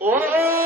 Oh!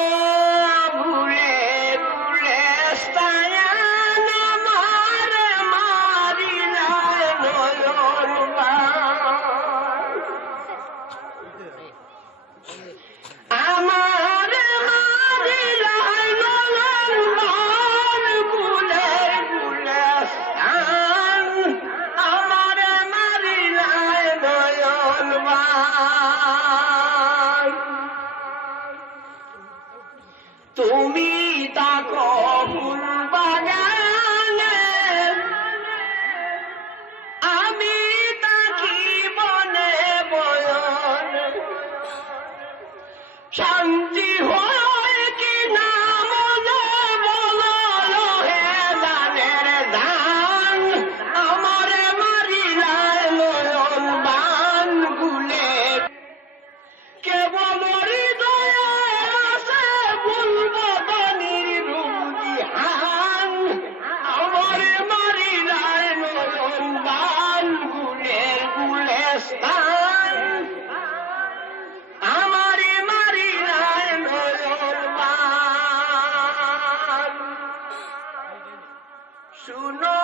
শুনো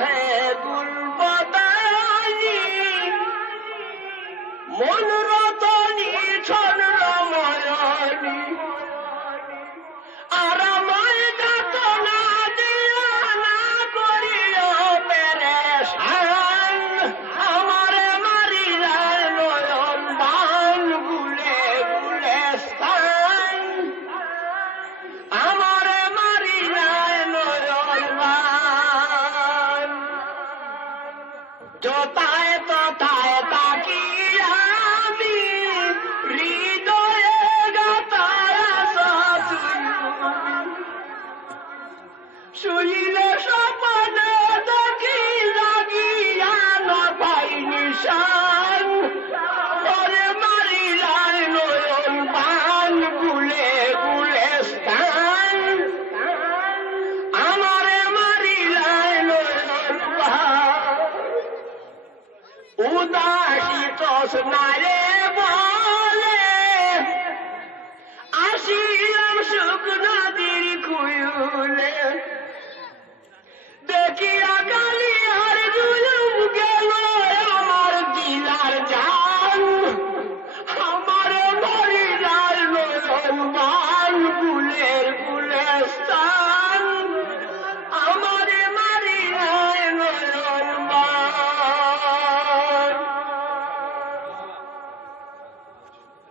হে গুলবদানি মন রতনি ছন রময়নি। আর আমায় যাতনা দিও না করিও পেরে সার خدا کی تو سنا